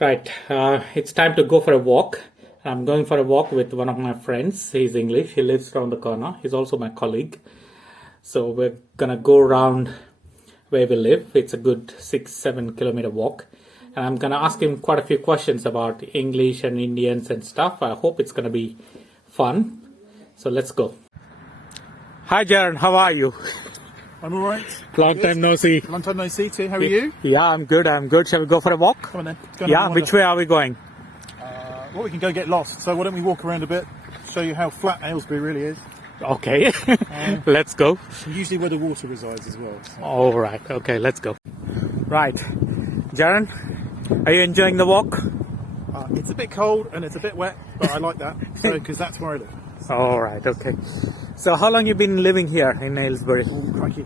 Right, it's time to go for a walk. I'm going for a walk with one of my friends. He's English. He lives around the corner. He's also my colleague. So we're gonna go around where we live. It's a good 6-7 kilometer walk. And I'm gonna ask him quite a few questions about English and Indians and stuff. I hope it's gonna be fun. So let's go. Hi Jaron, how are you? I'm all right. Long time no see. Long time no see too. How are you? Yeah, I'm good. Shall we go for a walk? Come on then. Go on, Yeah, have a which wander. way are we going? Well, we can go get lost. So why don't we walk around a bit, show you how flat Aylesbury really is. Okay, let's go. And usually where the water resides as well. So. All right, okay, let's go. Right, Jaron, are you enjoying the walk? It's a bit cold and it's a bit wet, but I like that. So because that's where I live. All right, okay. So how long you been living here in Aylesbury? Oh, crikey.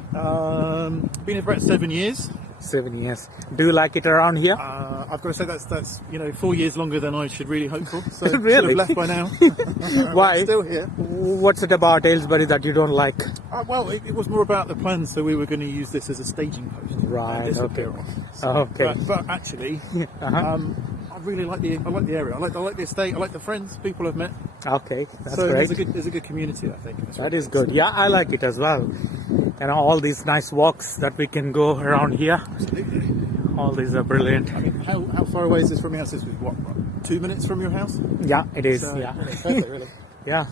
Been here for about 7 years. 7 years. Do you like it around here? I've got to say that's 4 years longer than I should really hope for. So Really? should have left by now. Why? I'm still here. What's it about Aylesbury that you don't like? Well, it was more about the plan, so we were going to use this as a staging post. Right, This would okay. be all right. Okay. But actually, Uh-huh. I really like the area. I like the estate. I like the friends, people I've met. Okay, that's So great. there's a good community, I think. That's That is good. Yeah, I like it as well. And all these nice walks that we can go around here. Absolutely. All these are brilliant. I mean, how far away is this from your house? This is what 2 minutes from your house? Yeah, it is. So, Yeah. it's perfect, really. Yeah.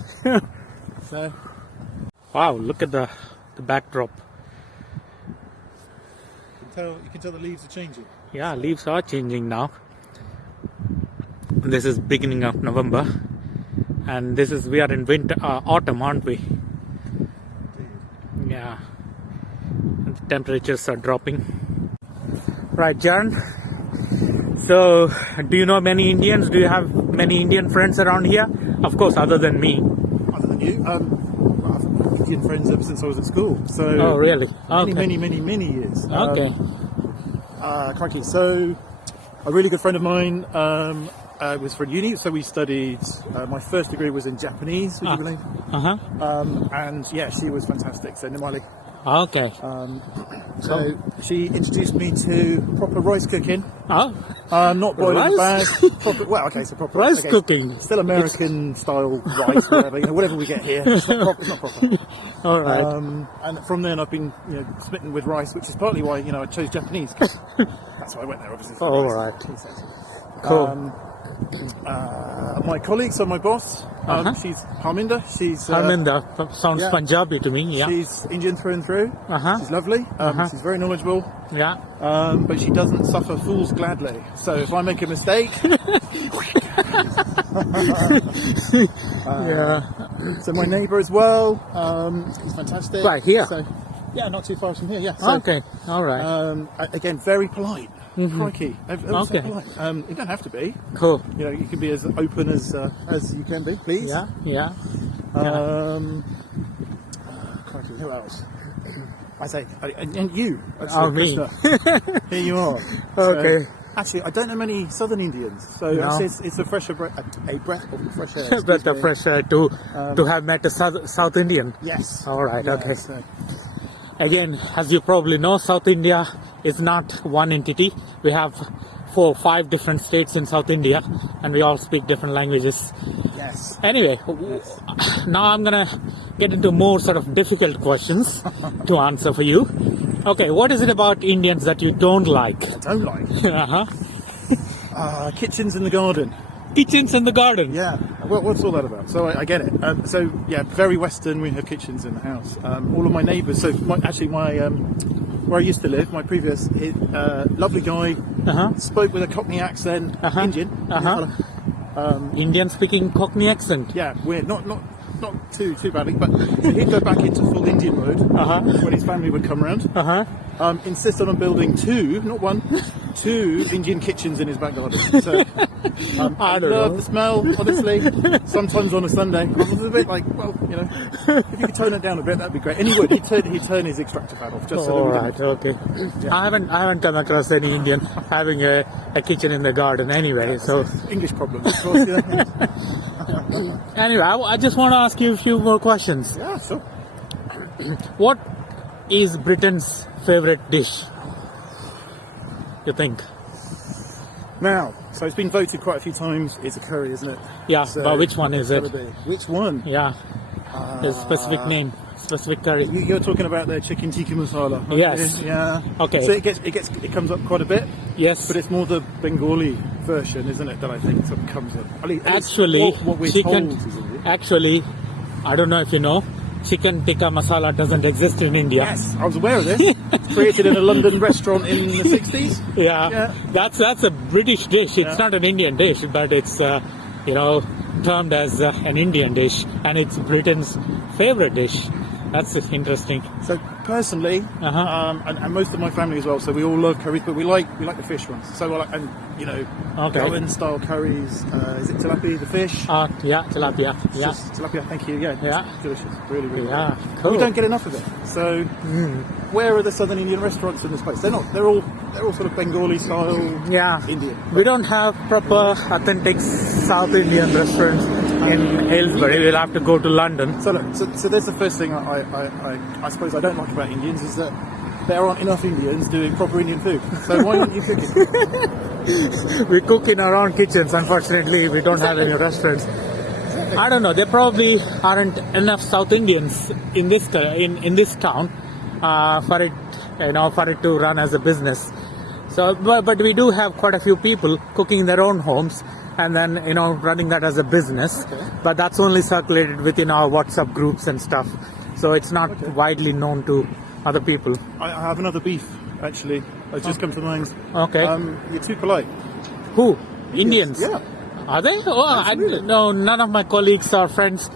So Wow, look at the backdrop. you can tell the leaves are changing. Yeah, leaves are changing now. This is beginning of November, and we are in autumn, aren't we? Yeah. And the temperatures are dropping. Right, Jaron. So, do you know many Indians? Do you have many Indian friends around here? Of course, other than me. Other than you, well, I've had Indian friends ever since I was at school. So Oh, really? Okay. many years. Okay. Crikey. So a really good friend of mine was from uni, so we studied. My first degree was in Japanese, would you believe? Uh-huh. And yeah, she was fantastic. So Nimali. Okay. So she introduced me to proper rice cooking. Oh, Not boiled in a bag. Rice? Proper, well, okay, so proper rice okay, cooking. Still American style rice, whatever we get here. It's not proper. All right. And from then I've been smitten with rice, which is partly why I chose Japanese. 'Cause that's why I went there, obviously. For All rice. right. Cool. My colleague, so my boss, she's Harminder. She's Harminder sounds yeah. Punjabi to me. Yeah. She's Indian through and through. Uh-huh. She's lovely. She's very knowledgeable. Yeah. But she doesn't suffer fools gladly. So if I make a mistake, Yeah. so my neighbour as well, he's fantastic. Right, here? So, yeah, not too far from here. Yeah. So, Okay. All right. again, very polite. Crikey, ever so Okay. polite. You don't have to be. Cool. You can be as open as you can be, please. Yeah. Yeah. Crikey, who else? I say, and you. Actually, Oh, me. Krishna. Here you are. Okay. Actually, I don't know many Southern Indians, so No. actually it's a fresher breath, a breath of fresh air. excuse But the me. fresh air to have met a South Indian. Yes. All right. Yeah, Okay. so- Again, as you probably know, South India is not one entity. We have 4 or 5 different states in South India, and we all speak different languages. yes. Anyway, now I'm gonna get into more sort of difficult questions to answer for you. Okay, what is it about Indians that you don't like? Don't like. Uh-huh. Kitchens in the garden. Kitchens in the garden. Yeah. What's all that about? So I get it. So yeah, very Western. We have kitchens in the house. All of my neighbours. So where I used to live, my previous lovely guy, Uh-huh. spoke with a Cockney accent, Uh-huh. Indian. Uh-huh. Indian speaking Cockney accent. Yeah, weird. Not too badly, but he'd go back into full Indian mode Uh-huh. when his family would come around. Uh-huh. Insisted on building 2, not 1, 2 Indian kitchens in his back garden. So I don't love know. the smell, honestly. Sometimes on a Sunday, I was a bit like, well, if you could tone it down a bit, that'd be great. And he would. He'd turn his extractor fan off just so that All we right. Okay. I haven't come across any Indian having a kitchen in the garden anyway. So English problems, of course. Yeah, anyway, I just want to ask you a few more questions. yeah, sure. What is Britain's favorite dish? You think? Now, so it's been voted quite a few times. It's a curry, isn't it? Yeah, So but which one is it's it? gotta be. Which one? Yeah, there's specific name, specific curry. You're talking about the chicken tikka masala. aren't Yes. you? Yeah. Okay. So it comes up quite a bit, Yes, but it's more the Bengali version, isn't it? That I think sort of comes up. At least actually, what we're chicken. told is it? Actually, I don't know if you know, chicken tikka masala doesn't exist in India. Yes, I was aware of this. It's created in a London restaurant in the 60s. Yeah, Yeah. that's a British dish. It's Yeah. not an Indian dish, but it's termed as an Indian dish, and it's Britain's favorite dish. That's interesting. So personally, Uh-huh. and most of my family as well. So we all love curries, but we like the fish ones. So Okay. Goan style curries. Is it tilapia, the fish? Yeah, tilapia. It's Yeah, just tilapia. Thank you. Yeah. Yeah. It's delicious. Really, really. yeah, good. cool. We don't get enough of it. So where are the Southern Indian restaurants in this place? They're not. They're all sort of Bengali style. Yeah, Indian. we don't have proper authentic South Indian restaurants in Aylesbury. We'll have to go to London. So look, so there's the first thing I suppose I don't like about Indians is that there aren't enough Indians doing proper Indian food. So why aren't you cooking? We cook in our own kitchens. Unfortunately, we don't have any restaurants. I don't know. There probably aren't enough South Indians in this town for it to run as a business. So, but we do have quite a few people cooking in their own homes and then running that as a business. Okay. But that's only circulated within our WhatsApp groups and stuff. So it's not widely known to other people. I have another beef actually. It's just come to mind. Okay. You're too polite. Who? Indians? Yeah. Are they? Oh, Absolutely. no, none of my colleagues or friends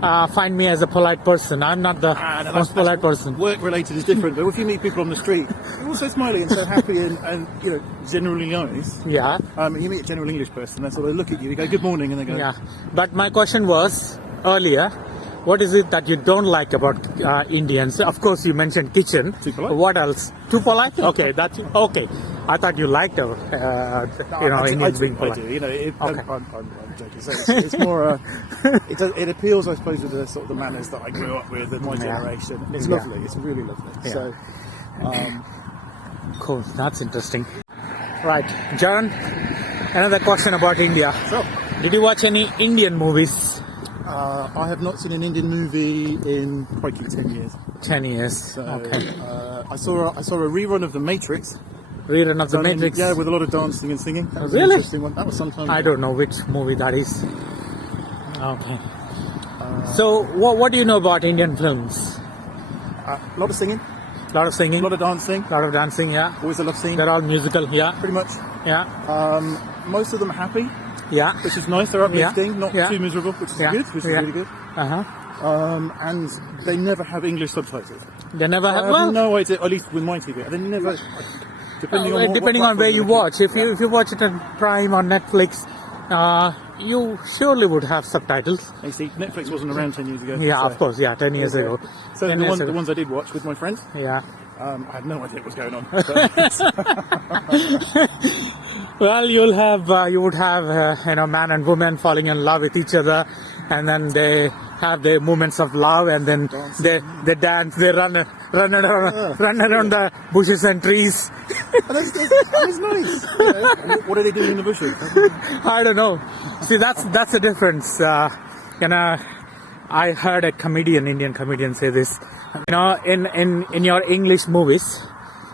find me as a polite person. I'm not the No, most polite person. Work related is different, but if you meet people on the street, you're also smiley and so happy and generally nice. Yeah, You meet a general English person, that's all they look at you. You go good morning, and they go. yeah. But my question was earlier, what is it that you don't like about Indians? Of course, you mentioned kitchen. Too polite. What else? Too polite? Okay, that's okay. I thought you liked our, Indians being I polite. do. Okay. I'm joking. So it's more. It appeals, I suppose, to the sort of the manners that I grew up with in my generation. It's Yeah. lovely. It's really lovely. Yeah. So. Cool. That's interesting. Right, John. Another question about India. Sure. Did you watch any Indian movies? I have not seen an Indian movie in crikey 10 years. 10 years. So, Okay. I saw a rerun of The Matrix. Rerun of The Done in- Matrix. yeah, with a lot of dancing and singing. That was Really? an interesting one. That was sometime. I don't know which movie that is. Okay. So, what do you know about Indian films? A lot of singing, A lot of a singing, lot of dancing. lot of dancing. Yeah, Always a love scene. they're all musical. Yeah, Pretty much. yeah, Most of them are happy, yeah. which is nice. They're uplifting, not Yeah. too miserable, which is Yeah. good. Which is Yeah. really good. Uh huh. And they never have English subtitles. They never I have. have Well, no idea. At least with my TV, they never. Depending on what depending on where you platform watch. If you watch it on Prime or Netflix, you surely would have subtitles. you see, Netflix wasn't around 10 years ago. Yeah, so- of course. Yeah, 10 years ago. So 10 the years ago. ones I did watch with my friends, Yeah. I had no idea what was going on. Well, you would have man and woman falling in love with each other, and then they have their moments of love, and then they dance, they run around the bushes and trees. That's nice. Yeah. What are they doing in the bushes? I don't know. See, that's the difference. I heard a Indian comedian say this. In your English movies,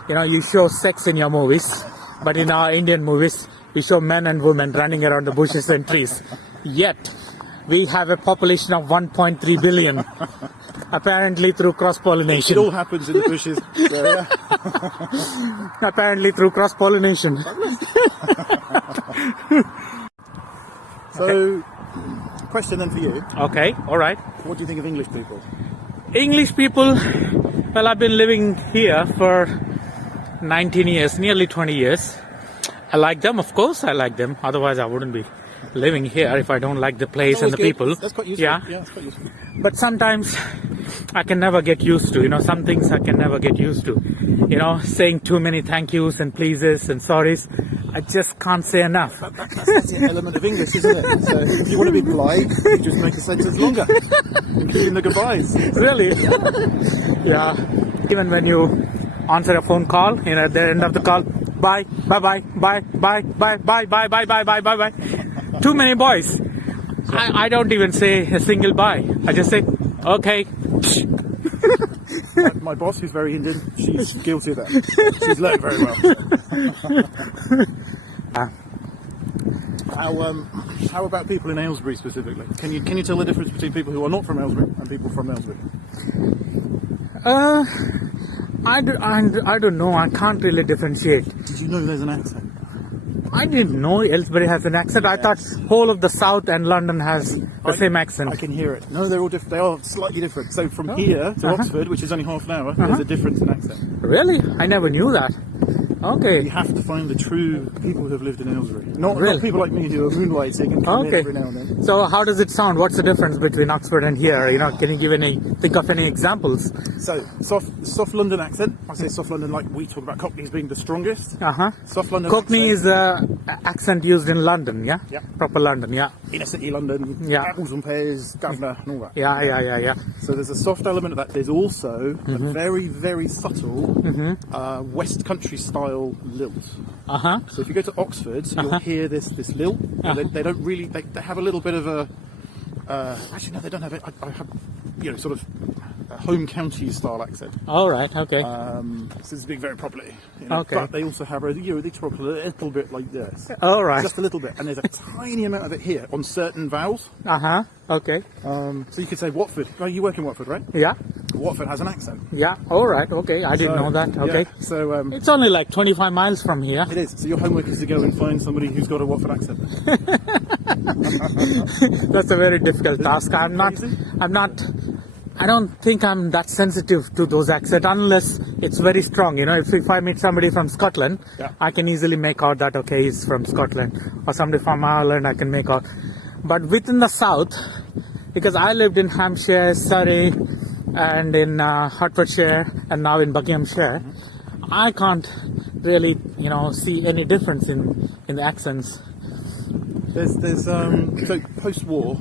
you show sex in your movies, but in our Indian movies, we show men and women running around the bushes and trees. Yet, we have a population of 1.3 billion, apparently through It cross-pollination. all happens in the bushes. So, yeah. Apparently through cross-pollination. So, question then for you: Okay, all right. what do you think of English people? English people, well, I've been living here for 19 years, nearly 20 years. I like them, of course I like them. Otherwise I wouldn't be living here if I don't like the place and the Always good. people. That's quite useful. Yeah. That's quite useful. But sometimes I can never get used to, some things I can never get used to. Saying too many thank yous and pleases and sorries. I just can't say enough. That's the element of English, isn't it? So, if you want to be polite, you just make a sentence longer, including the goodbyes. Really? Yeah. Even when you answer a phone call, at the end of the call, bye, bye, bye, bye, bye, bye, bye, bye, bye, bye, bye, bye, bye. Too many boys. I don't even say a single bye. I just say, okay. My boss, who's very Indian, she's guilty of that. She's learned very well. How about people in Aylesbury specifically? Can you tell the difference between people who are not from Aylesbury and people from Aylesbury? I don't know. I can't really differentiate. Did you know there's an accent? I didn't know Aylesbury has an accent. I thought whole of the south and London has the same accent. I can hear it. No, they're all different. They are slightly different. So from here to Oxford, which is only half an hour, there's a difference in accent. Really? I never knew that. Okay. You have to find the true people who have lived in Aylesbury. Not Really? people like me who are moonlighting and come in Okay. every now and then. So how does it sound? What's the difference between Oxford and here? You know, can you think of any examples? So, soft London accent. I say soft London like we talk about Cockney as being the strongest. Soft London Cockney accent. is accent used in London, yeah? Yeah. Proper London, yeah. Inner city London, Yeah. apples and pears, governor, and all that. Yeah. So there's a soft element of that. There's also a very, very subtle West Country style lilt. So if you go to Oxford, you'll hear this lilt. They don't really. They have a little bit of a. Actually, no, they don't have it. I have, sort of a home county style accent. All right, okay. So it's being very properly. Okay. But they also have they talk a little bit like this. All right. Just a little bit, and there's a tiny amount of it here on certain vowels. Okay. So you could say Watford. Oh, you work in Watford, right? Yeah. Watford has an accent. Yeah. All right, okay. I didn't know that. Okay. Yeah, so It's only like 25 miles from here. it is. So your homework is to go and find somebody who's got a Watford accent. That's a very difficult task. I don't think I'm that sensitive to those accents unless it's very strong. If I meet somebody from Scotland, Yeah. I can easily make out that, okay, he's from Scotland. Or somebody from Ireland, I can make out. But within the south, because I lived in Hampshire, Surrey, and in Hertfordshire, and now in Buckinghamshire, I can't really, see any difference in the accents. There's so post-war,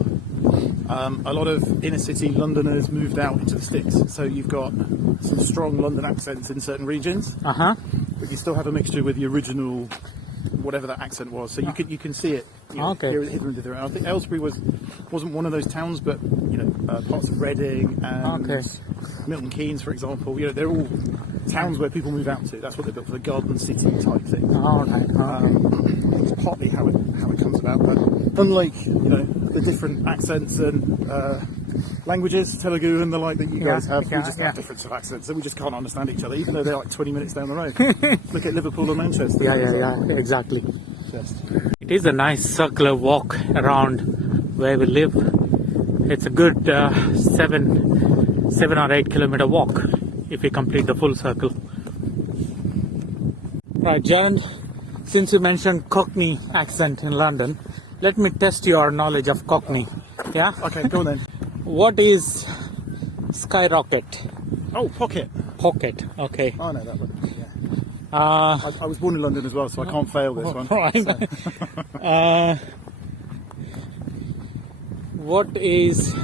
a lot of inner city Londoners moved out into the sticks. So you've got some strong London accents in certain regions, but you still have a mixture with the original, whatever that accent was. So you can see it. Okay. Here and thither. I think Aylesbury wasn't one of those towns, but parts of Reading and Milton Keynes, for example. They're all towns where people move out to. That's what they built for the garden city type thing. All right. It's partly how it comes about, but unlike the different accents and languages, Telugu and the like that you guys have, we just have difference of accents, and we just can't understand each other, even though they're like 20 minutes down the road. Look at Liverpool and Manchester. Yeah, exactly. Just. It is a nice circular walk around where we live. It's a good 7 or 8 kilometer walk if we complete the full circle. Right, Jaron, since you mentioned Cockney accent in London, let me test your knowledge of Cockney. Yeah? Okay, go on then. What is skyrocket? Oh, pocket. Pocket, okay. Oh, no, that one. Yeah. I was born in London as well, so I can't fail this one. Right. So. What is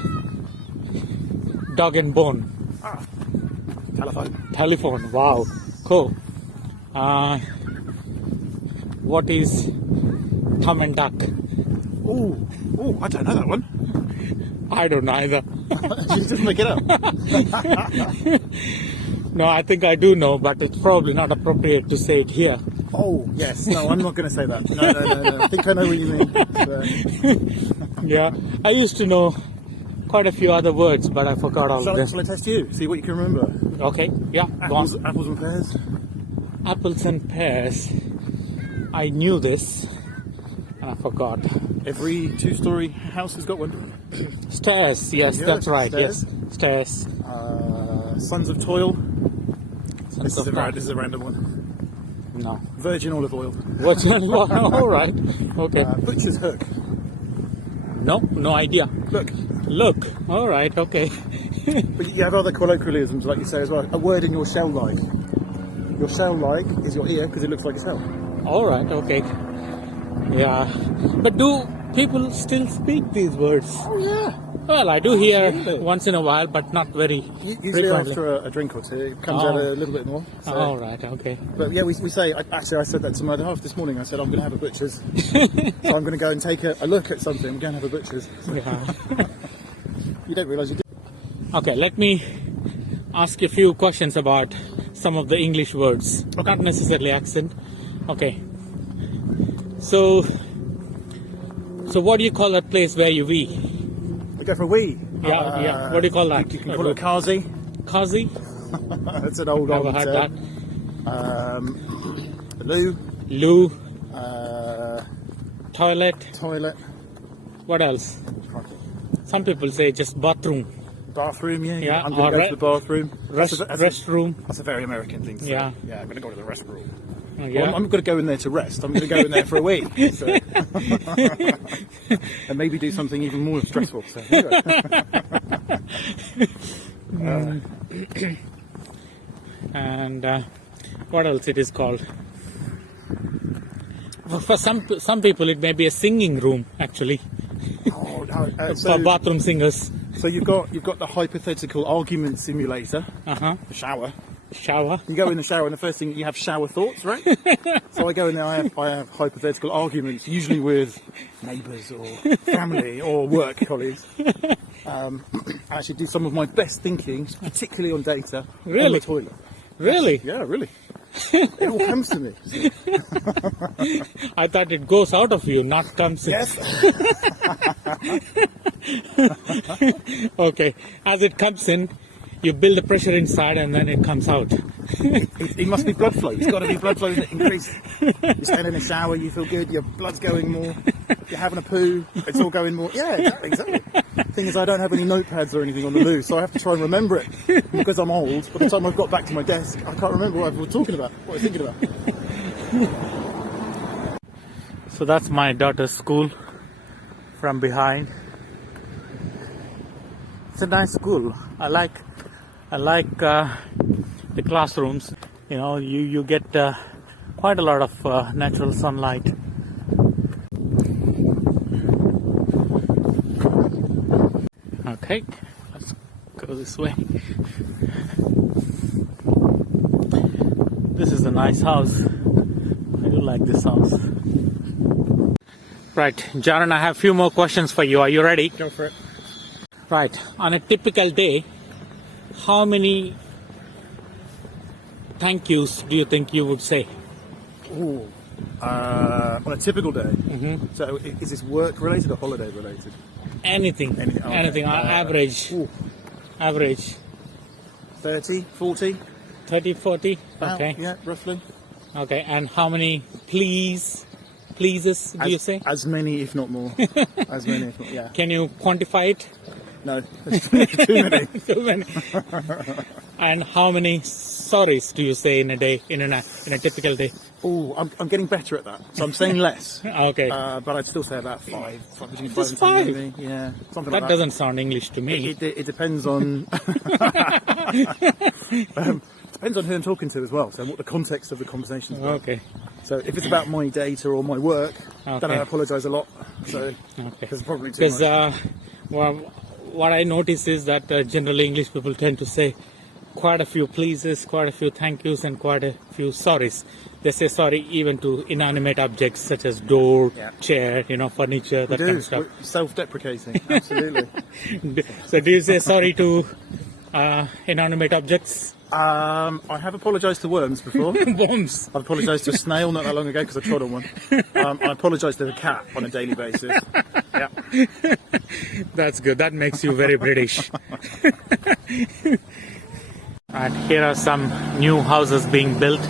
dog and bone? Telephone. Telephone. Wow. Cool. What is thumb and duck? Oh, I don't know that one. I don't know either. You just make it up. No, I think I do know, but it's probably not appropriate to say it here. Oh, yes. No, I'm not going to say that. No. I think I know what you mean. Yeah. I used to know quite a few other words, but I forgot all of them. Shall I test you? See what you can remember. Okay. Yeah. Go on. Apples and pears. Apples and pears. I knew this, and I forgot. Every two-story house has got one. Stairs. Yes, Yeah, that's right. stairs. Yes. Stairs. Sons of Toil. This is a Toil. random one. No. Virgin olive oil. What's all right. Okay. Butcher's hook. No idea. Look. All right. Okay. But you have other colloquialisms, like you say as well. A word in your shell-like. Your shell-like is your ear because it looks like a shell. All right. Okay. Yeah. But do people still speak these words? Oh yeah. Well, I do hear once in a while, but not very Usually frequently. after a drink or two, it comes out a little bit more. So. Oh, right, okay. But yeah, we say, actually I said that to my other half this morning, I said I'm going to have a butcher's. So I'm going to go and take a look at something, I'm going to have a butcher's. Yeah. You don't realise you do. Okay, let me ask you a few questions about some of the English words, not necessarily accent. Okay. So what do you call that place where you wee? We go for a wee. Yeah. What do you call that? You can call it a kazi. Kazi? That's an old Never heard that. loo. Loo. Uh, Toilet. toilet. What else? Some people say just bathroom. Bathroom, yeah. Yeah, I'm going to go to the bathroom. Restroom. That's a very American thing to say. Yeah. Yeah, I'm going to go to the restroom. Yeah. Well, I'm going to go in there to rest. I'm going to go in there for a wee. So. And maybe do something even more stressful. So, anyway. And what else it is called? For some people, it may be a singing room actually. Oh, no. For bathroom singers. So you've got the hypothetical argument simulator, Uh-huh. the shower. Shower. You go in the shower, and the first thing you have shower thoughts, right? So I go in there. I have hypothetical arguments, usually with neighbours or family or work colleagues. I actually do some of my best thinking, particularly on data, on Really? the toilet. Really? Yeah, really. It all comes to me. I thought it goes out of you, not comes in. Yes. Okay. As it comes in, you build the pressure inside and then it comes out. It must be blood flow. It's got to be blood flow that increases. You stand in a shower, you feel good, your blood's going more. You're having a poo, it's all going more. Yeah, exactly. Thing is, I don't have any notepads or anything on the loo, so I have to try and remember it. Because I'm old, by the time I've got back to my desk, I can't remember what I was talking about, what I was thinking about. So that's my daughter's school from behind. It's a nice school. I like the classrooms. You know, you get quite a lot of natural sunlight. Okay, let's go this way. This is a nice house. I do like this house. Right, Jaron, I have a few more questions for you. Are you ready? Go for it. Right, on a typical day, how many thank yous do you think you would say? Ooh. On a typical day. So is this work related or holiday related? Anything. Okay. Average. Ooh. Average. 30, 40? 30, 40? Okay. Yeah, roughly. Okay, and how many pleases do you say? As many, if not more. As many, if not, yeah. Can you quantify it? No, too many. Too many. And how many sorries do you say in a day, in a typical day? Oh, I'm getting better at that. So I'm saying less. Okay. But I'd still say about five between five Just and 10 five? maybe. Yeah, something That like that. doesn't sound English to me. It depends on depends on who I'm talking to as well. So what the context of the conversation is about. Okay. So if it's about my data or my work, then Okay. I apologise a lot. So Okay. there's probably too Because much. what I notice is that generally English people tend to say quite a few pleases, quite a few thank yous, and quite a few sorries. They say sorry even to inanimate objects such as door, Yeah. chair, furniture, that kind of stuff. We're self-deprecating. Absolutely. So do you say sorry to inanimate objects? I have apologised to worms before. Bombs. I've apologised to a snail not that long ago because I trod on one. I apologise to the cat on a daily basis. Yeah. That's good. That makes you very British. And here are some new houses being built.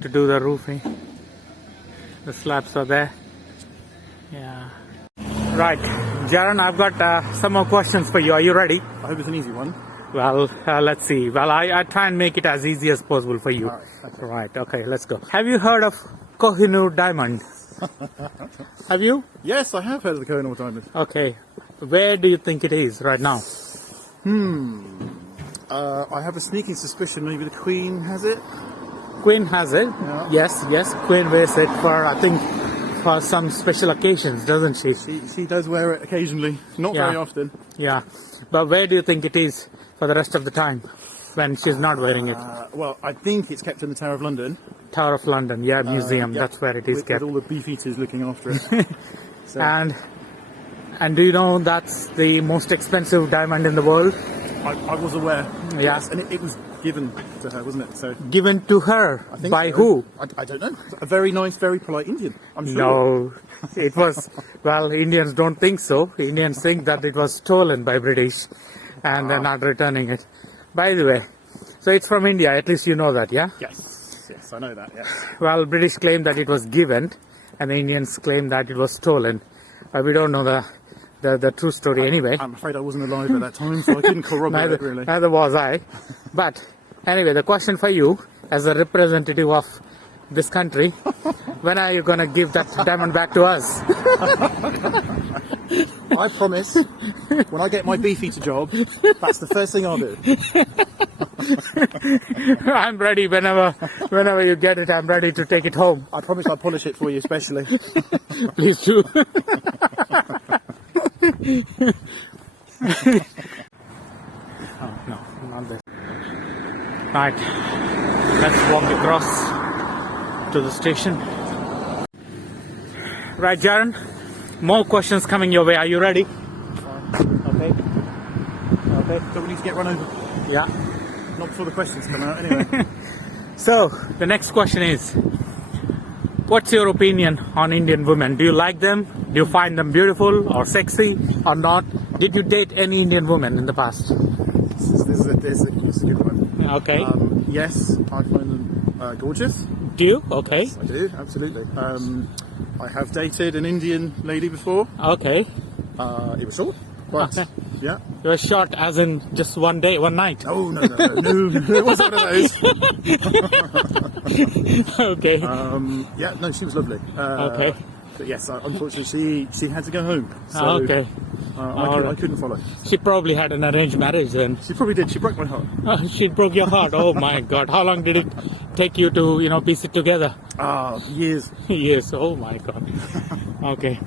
To do the roofing. The slabs are there. Yeah. Right, Jaron, I've got some more questions for you. Are you ready? I hope it's an easy one. Well, let's see. Well, I try and make it as easy as possible for you. All right, okay. Right, okay, let's go. Have you heard of Kohinoor Diamond? Have you? Yes, I have heard of the Kohinoor Diamond. Okay. Where do you think it is right now? I have a sneaking suspicion maybe the Queen has it. Queen has it. Yeah. Yes, Queen wears it for, I think, for some special occasions, doesn't she? She does wear it occasionally, not Yeah. very often. Yeah. But where do you think it is for the rest of the time when she's not wearing it? Well, I think it's kept in the Tower of London. Tower of London, yeah, museum. Yeah, That's where it is with kept. all the beefeaters looking after it. So, And do you know that's the most expensive diamond in the world? I was aware. Yeah. Yes, and it was given to her, wasn't it? So Given to her I think by so. who? I don't know. A very nice, very polite Indian. I'm sure. No, it was, well, Indians don't think so. Indians think that it was stolen by British and they're not returning it. By the way, so it's from India, at least you know that, yeah? Yes, I know that. Yes. Well, British claim that it was given and the Indians claim that it was stolen. We don't know the true story anyway. I'm afraid I wasn't alive at that time, so I couldn't corroborate it really. Neither was I. But anyway, the question for you, as a representative of this country, when are you going to give that diamond back to us? I promise, when I get my beefeater job, that's the first thing I'll do. I'm ready whenever you get it, I'm ready to take it home. I promise I'll polish it for you, especially. Please do. Oh, no, not this. Right, let's walk across to the station. Right, Jaron, more questions coming your way. Are you ready? Okay. So we need to get run over. Yeah. Not before the questions come out, anyway. So, the next question is, what's your opinion on Indian women? Do you like them? Do you find them beautiful or sexy or not? Did you date any Indian woman in the past? This is a good one. Okay. Yes, I find them gorgeous. Do you? Okay. I do, absolutely. I have dated an Indian lady before. Okay. It was short, but Okay. yeah. You were short as in just one day, one night. Oh, no, it wasn't one of those. Okay. Yeah, no, she was lovely. Okay. But yes, unfortunately, she had to go home. So, Okay. I couldn't follow. She probably had an arranged marriage then. She probably did. She broke my heart. She broke your heart. Oh my God. How long did it take you to, piece it together? Years. Yes. Oh my God. Okay.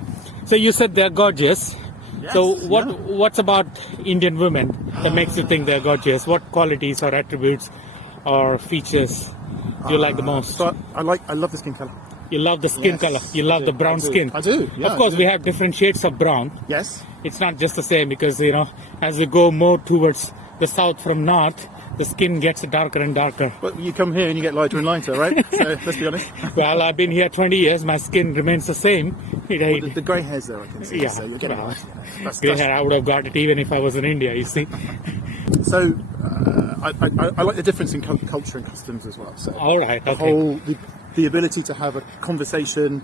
So you said they're gorgeous. Yes, So yeah. what's about Indian women that makes you think they're gorgeous? What qualities or attributes or features do you like the most? So I love the skin colour. You love the skin Yes, color. You love I the do. brown I do. skin. I do, yeah, Of course, I do. we have different shades of brown. Yes. It's not just the same because, as we go more towards the south from north, the skin gets darker and darker. But you come here and you get lighter and lighter, right? So let's be honest. Well, I've been here 20 years. My skin remains the same. The grey hairs there, I can see. Yeah. So you're getting Well, lighter. That's- Grey hair, I would have got it even if I was in India, you see. So I like the difference in culture and customs as well. So All right, the okay. the ability to have a conversation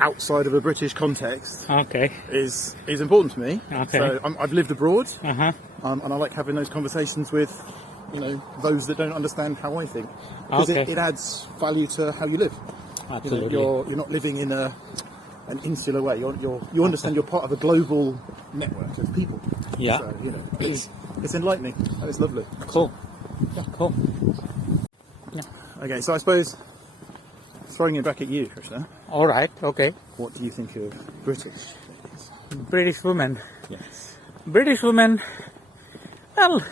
outside of a British context Okay. is important to me. Okay. So I've lived abroad, Uh-huh. and I like having those conversations with those that don't understand how I think, because Okay. it adds value to how you live. Absolutely. You're not living in an insular way. You understand you're part of a global network of people. Yeah. So, it's enlightening and it's lovely. Cool. Yeah, cool. Okay, so I suppose throwing it back at you, Krishna, All right, okay. what do you think of British? British women. Yes. British women, well,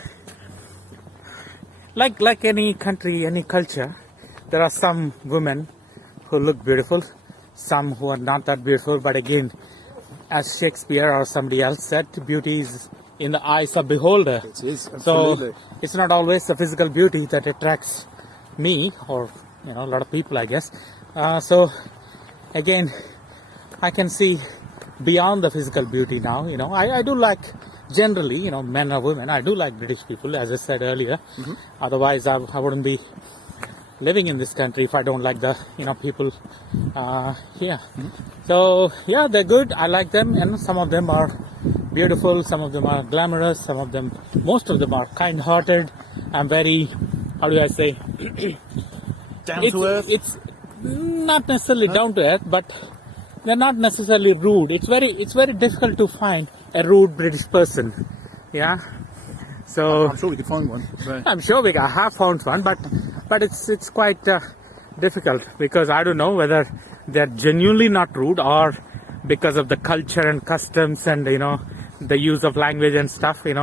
like any country, any culture, there are some women who look beautiful, some who are not that beautiful, but again, as Shakespeare or somebody else said, beauty is in the eyes of beholder. It is, So absolutely. it's not always the physical beauty that attracts me or a lot of people, I guess. So again, I can see beyond the physical beauty now. I do like generally, men or women. I do like British people, as I said earlier. Mm-hmm. Otherwise, I wouldn't be living in this country if I don't like the people here. Mm-hmm. So yeah, they're good. I like them, and some of them are beautiful. Some of them are glamorous. Most of them are kind-hearted and very, how do I say? Down to earth. It's not necessarily down to earth, but they're not necessarily rude. It's very difficult to find a rude British person. Yeah. So I'm sure we could find one. So. I'm sure I have found one, but it's quite difficult because I don't know whether they're genuinely not rude or because of the culture and customs and the use of language and stuff. They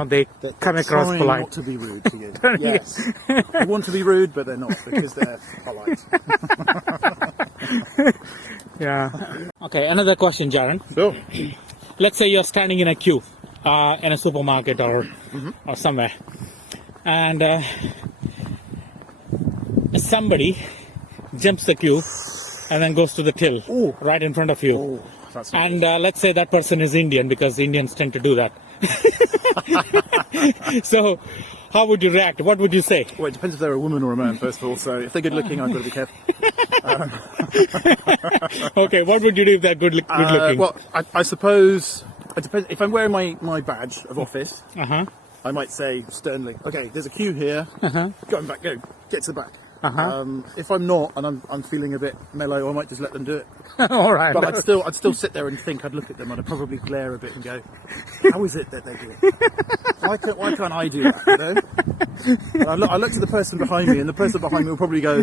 come across Trying polite. not to be rude to you. Yes. They want to be rude, but they're not because they're polite. Yeah. Okay. Another question, Jaron. Sure. Let's say you're standing in a queue in a supermarket or somewhere, and somebody jumps the queue and then goes to the till right in front of you. Oh, that's And let's say that person is Indian, because Indians tend to do that. So, how would you react? What would you say? Well, it depends if they're a woman or a man, first of all. So if they're good looking, I've got to be careful. Okay, what would you do if they're good looking? Well, I suppose it depends. If I'm wearing my badge of office, Uh-huh. I might say sternly, "Okay, there's a queue here. Go back, go, get to the back." If I'm not and I'm feeling a bit mellow, I might just let them do it. All right. But I'd still sit there and think. I'd look at them and I'd probably glare a bit and go, "How is it that they do it? Why can't I do that?" You know? And I look to the person behind me, and the person behind me will probably go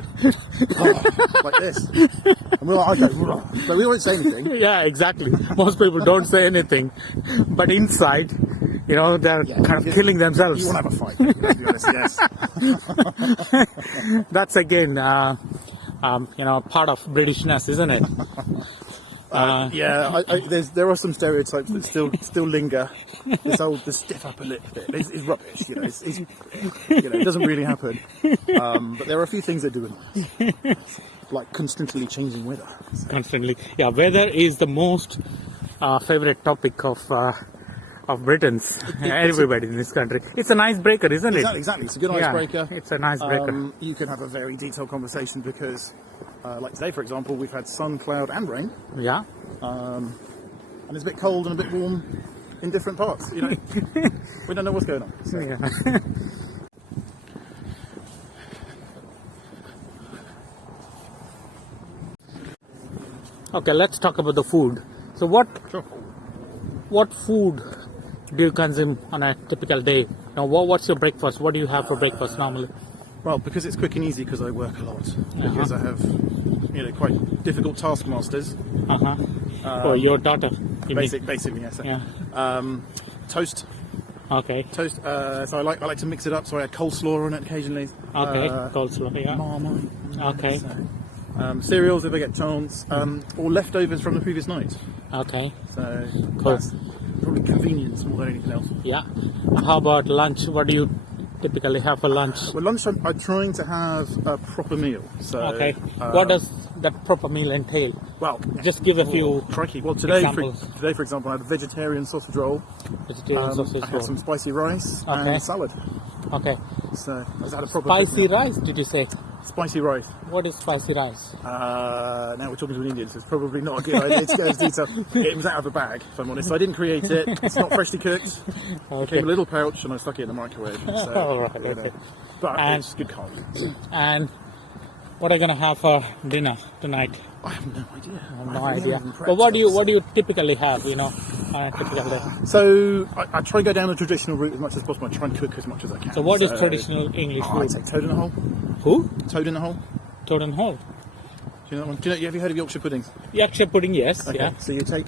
like this, and I go, but we won't say anything. Yeah, exactly. Most people don't say anything, but inside, they're kind of killing themselves. You want to have a fight? Let's be honest. Yes. That's again, part of Britishness, isn't it? There are some stereotypes that still linger. The stiff upper lip bit is rubbish. It doesn't really happen. But there are a few things that do it, like constantly changing weather. Constantly, yeah. Weather is the most favorite topic of Britons. Everybody in this country. It's an icebreaker, isn't it? Exactly. It's a good icebreaker. It's an icebreaker. You can have a very detailed conversation because, like today, for example, we've had sun, cloud, and rain. Yeah. And it's a bit cold and a bit warm in different parts. We don't know what's going on. So. Yeah. Okay, let's talk about the food. So what food do you consume on a typical day? Now, what's your breakfast? What do you have for breakfast normally? Well, because it's quick and easy, because I work a lot, because I have, quite difficult taskmasters. Your daughter. Basically, yes. Yeah. Toast. Okay. Toast. So I like to mix it up. So I add coleslaw on it occasionally. Okay. Coleslaw. Yeah. Marmite. Okay. So, cereals if I get chance, or leftovers from the previous night. Okay. So Cool. that's probably convenience more than anything else. Yeah. How about lunch? What do you typically have for lunch? Well, lunch I'm trying to have a proper meal. So Okay. What does that proper meal entail? Well, Just give a few crikey. Well, today, examples. for example, I had a vegetarian sausage roll. Vegetarian sausage I had roll. some spicy rice Okay. and salad. Okay. So I had a proper Spicy meal. rice, did you say? Spicy rice. What is spicy rice? Now we're talking to an Indian, so it's probably not a good idea to go into detail. It was out of a bag, if I'm honest. I didn't create it. It's not freshly cooked. It came in a little pouch, and I stuck it in the microwave. So, All right, okay. But And- it's good carbs. And what are you gonna have for dinner tonight? I have no idea. I have no idea. But what do you typically have? On a typical day. So I try and go down the traditional route as much as possible. I try and cook as much as I can. So what is traditional English I food? take toad in a hole. Who? Toad in a hole. Toad and hole. Do you know that one? Have you heard of Yorkshire puddings? Yorkshire pudding, yes. Okay. Yeah. So you take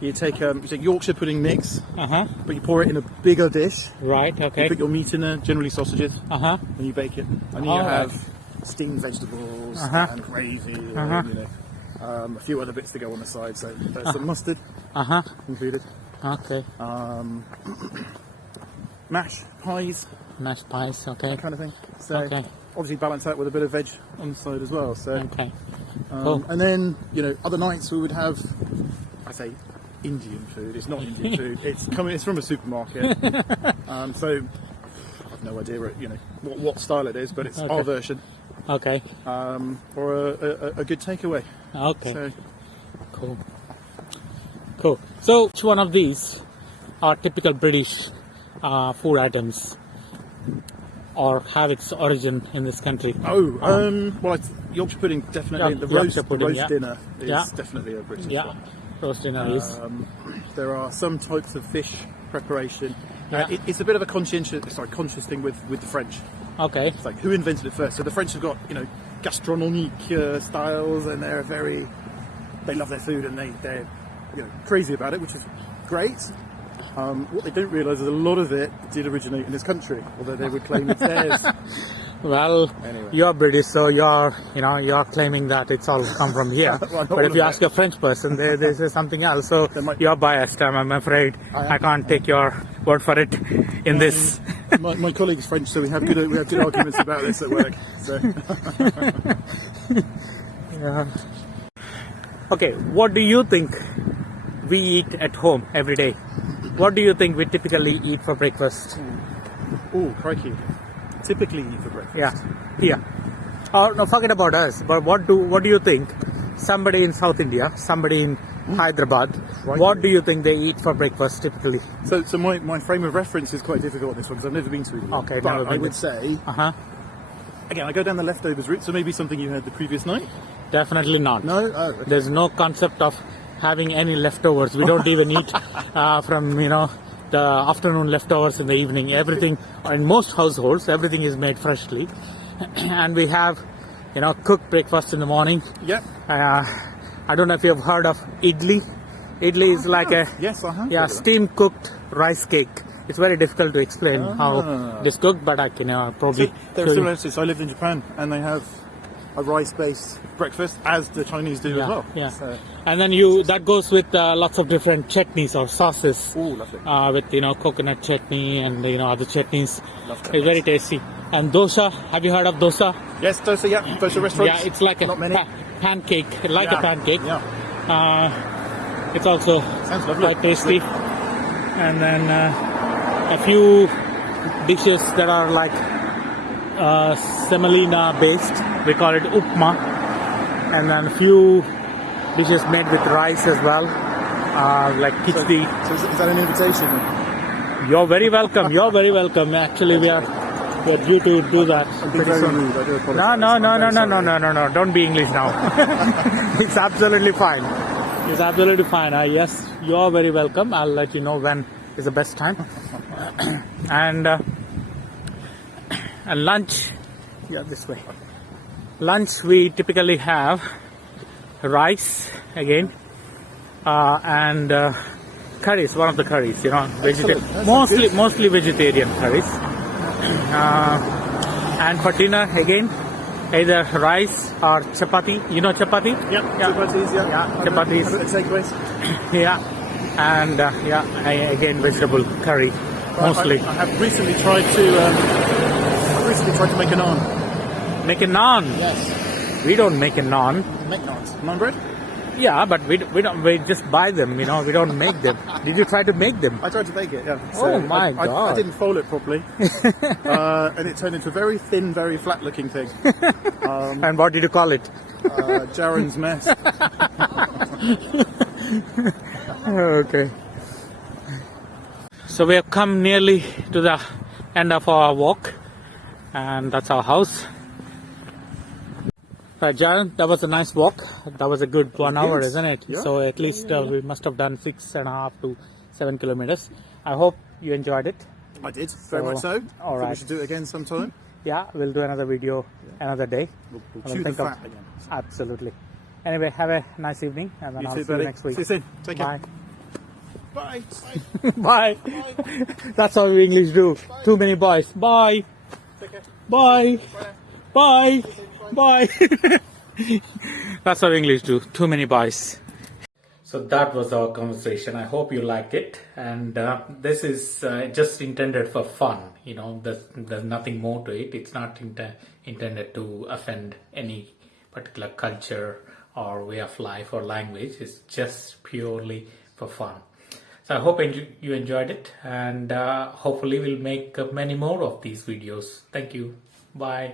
you take Yorkshire pudding mix, Uh-huh. but you pour it in a bigger dish. Right. You Okay. put your meat in there, generally sausages, Uh-huh. and you bake it. And then you All have steamed vegetables and gravy, and, a few other bits to go on the side. So there's some mustard Uh-huh. included. Okay. Mash, pies, Mashed pies. Okay. that kind of thing. So Okay. obviously balance that with a bit of veg on the side as well. So Okay. Cool. and then other nights we would have, I say, Indian food. It's not Indian food. It's from a supermarket. So I've no idea what style it is, but it's our version. Okay. Or a good takeaway. Okay. So Cool. Cool. So, which one of these are typical British food items, or have its origin in this country? Yorkshire pudding definitely. Yeah, the Yorkshire roast, pudding, the roast yeah. dinner is Yeah. definitely a British Yeah. one. Roast dinner is. There are some types of fish preparation. Yeah. It's a bit of a conscious thing with the French. Okay. It's like who invented it first. So the French have got gastronomique styles, and they love their food, and they're crazy about it, which is great. What they don't realise is a lot of it did originate in this country, although they would claim it's theirs. Well, Anyway. you're British, so you're claiming that it's all come from here. Well, not But all if of you it. ask a French person, they say something else. So might- you're biased. I'm afraid I can't take your word for it in this. My colleague's French, so we have good arguments about this at work. So. Okay, what do you think we eat at home every day? What do you think we typically eat for breakfast? Oh, crikey! Typically eat for breakfast. Yeah, here. Oh no, forget about us. But what do you think? Somebody in South India, somebody in Hyderabad. Right. What do you think they eat for breakfast typically? So my frame of reference is quite difficult on this one because I've never been to India. Okay, but never been I there. would say again, I go down the leftovers route. So maybe something you had the previous night. Definitely not. No, oh, okay. There's no concept of having any leftovers. We don't even eat from the afternoon leftovers in the evening. Everything in most households, everything is made freshly, and we have cooked breakfast in the morning. Yep. I don't know if you have heard of idli. Idli is like a Yes, I have. yeah steam cooked rice cake. It's very difficult to explain how it's cooked, but I can probably. So there show are you. similarities. So I lived in Japan, and they have a rice-based breakfast, as the Chinese do as well. Yeah. So, And then that goes with lots of different chutneys or sauces. ooh, lovely. With coconut chutney and other chutneys. Love that. It's very tasty. And dosa, have you heard of dosa? Yes, dosa. Yeah, dosa restaurants. Yeah, it's like a Not many. pancake, like a Yeah, pancake. Yeah. It's also Sounds lovely. quite tasty. And then a few dishes that are like semolina based. We call it upma. And then a few dishes made with rice as well, like khichdi. So is that an invitation? Then? You're very welcome. You're very welcome. Actually, we are due to do that. I'm being very rude. I do apologise. No. Don't be English now. It's absolutely fine. It's absolutely fine. Yes, you're very welcome. I'll let you know when is the best time. And lunch, yeah, this way. Lunch we typically have rice again and curries. One of the curries, vegetarian, That's mostly vegetarian curries. And for dinner again, either rice or chapati. You know chapati? Yep. Yeah. Chapatis. Yeah. Chapatis. Takeaways. Yeah. And again vegetable curry, mostly. I have recently tried to make a naan. Make a naan. Yes. We don't make a naan. Make naans. Naan bread. Yeah, but we don't. We just buy them. We don't make them. Did you try to make them? I tried to bake it. Yeah. Oh my I God. didn't fold it properly, and it turned into a very thin, very flat-looking thing. And what did you call it? Jaren's mess. Okay. So we have come nearly to the end of our walk, and that's our house. Jaren, that was a nice walk. That was a good 1 hour, Yes. isn't it? Yeah. So at least we must have done 6.5 to 7 kilometers. I hope you enjoyed it. I did very much so. all So right. we should do it again sometime. Yeah, we'll do another video another day. We'll I will chew the think of- fat again. Absolutely. Anyway, have a nice evening, and then You I'll too, see you buddy. next week. See you soon. Take care. Bye. Bye. Bye. That's how we English do. Too many boys. Bye. Take care. Bye. Bye. Bye. That's how English do. Too many boys. So that was our conversation. I hope you liked it. And this is just intended for fun. There's nothing more to it. It's not intended to offend any particular culture or way of life or language. It's just purely for fun. So I hope you enjoyed it, and hopefully we'll make many more of these videos. Thank you. Bye.